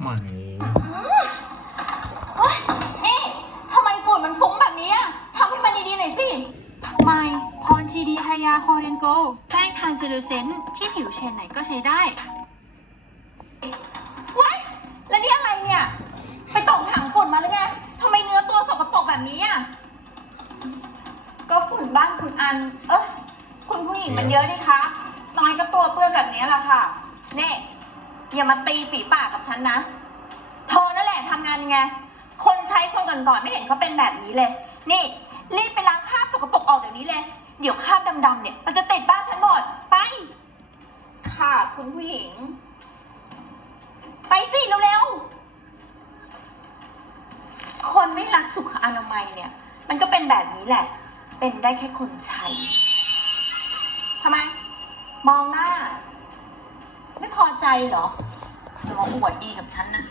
ไหมเฮ้ยนี่ทำไมฝุ่นมันฟุ้งแบบนี้อะทำให้มันดีๆหน่อยสิใหม่พรชีดีฮายาคอเรนโก แป้งทานซิลูเซนที่ผิวเชนไหนก็ใช้ได้ว้ายแล้วนี่อะไรเนี่ย ไปตกถังฝุ่นมาหรือไงทำไมเนื้อตัวสกปรกแบบนี้อะก็ฝุ่นบ้านคุณอัน เอ้ยคุณผู้หญิงมันเยอะดิคะน้อยก็ตัวเปื้อนแบบนี้แหละค่ะ เน่อย่ามาตีฝีปากกับฉันนะ เธอนั่นแหละทำงานยังไง คนใช้คนก่อนๆไม่เห็นเขาเป็นแบบนี้เลย นี่รีบไปล้างคราบสกปรกออกเดี๋ยวนี้เลย เดี๋ยวคราบดำๆเนี่ย มันจะติดบ้านฉันหมด ไป ค่ะคุณผู้หญิง ไปสิเร็วๆ คนไม่รักสุขอนามัยเนี่ย มันก็เป็นแบบนี้แหละ เป็นได้แค่คนใช้ทำไม มองหน้า ไม่พอใจเหรออย่ามาอวดดีกับฉันนะ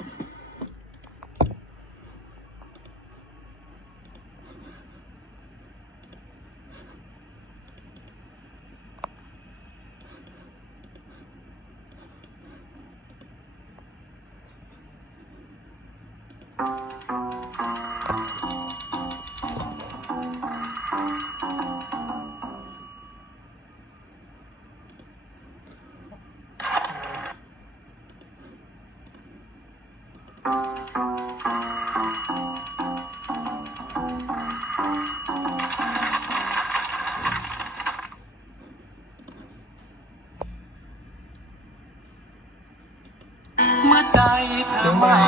เมื่อใจเธอไม่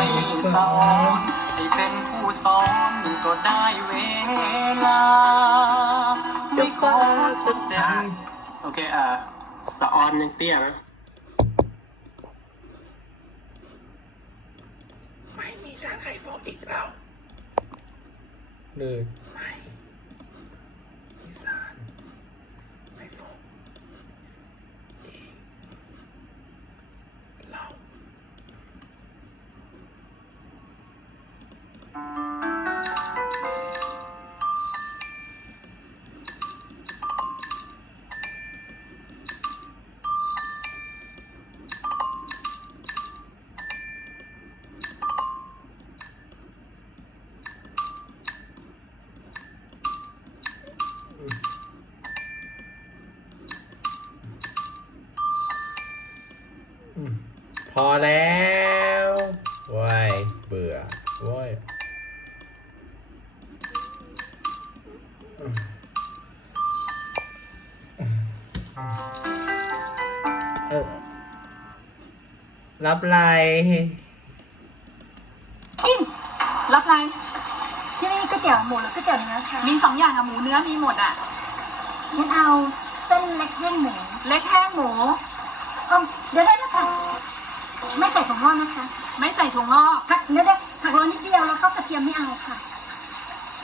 สอนให้เป็นผู้สอนก็ได้เวลาไม่ขอสนใจโอเคอ่าสะออนยังเตี้ยนะไม่มีจานไข่ฟองอีกแล้วเลยไม่มี พอแล้วว้ายเบื่อว้ายอืมเออรับไรกินรับอะไรที่นี่ก๋วยเตี๋ยวหมูหรือก๋วยเตี๋ยวเนื้อคะมีสองอย่างอะหมูเนื้อมีหมดอะงั้นเอาเส้นเล็กแห้งหมู เล็กแห้งหมูเออเดี๋ยวได้นะคะ ไม่ใส่ถั่วงอกนะคะไม่ใส่ถั่วงอกผักเดี๋ยวได้ผักโรยนิดเดียวแล้วก็กระเทียมไม่เอาค่ะ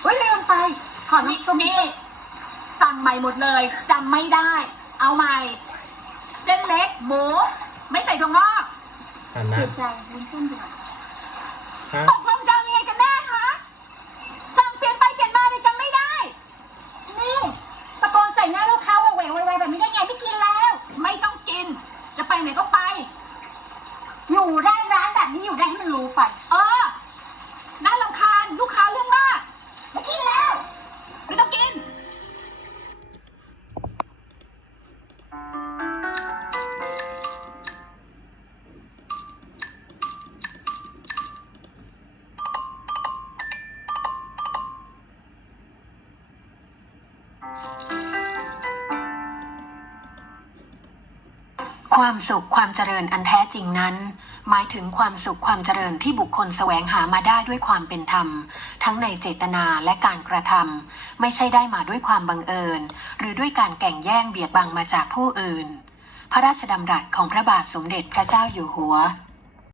โอ้ยลืมไป ขอนี่น้ำส้มนี่สั่งใหม่หมดเลยจำไม่ได้ เอาใหม่ เส้นเล็กหมูไม่ใส่ถั่วงอกฐานะเสียใจวุ้นเส้นดีกว่าฮะ ตก ความสุขความเจริญอันแท้จริงนั้น หมายถึงความสุขความเจริญที่บุคคลแสวงหามาได้ด้วยความเป็นธรรม ทั้งในเจตนาและการกระทำไม่ใช่ได้มาด้วยความบังเอิญ หรือด้วยการแก่งแย่งเบียดบังมาจากผู้อื่น พระราชดำรัสของพระบาทสมเด็จพระเจ้าอยู่หัว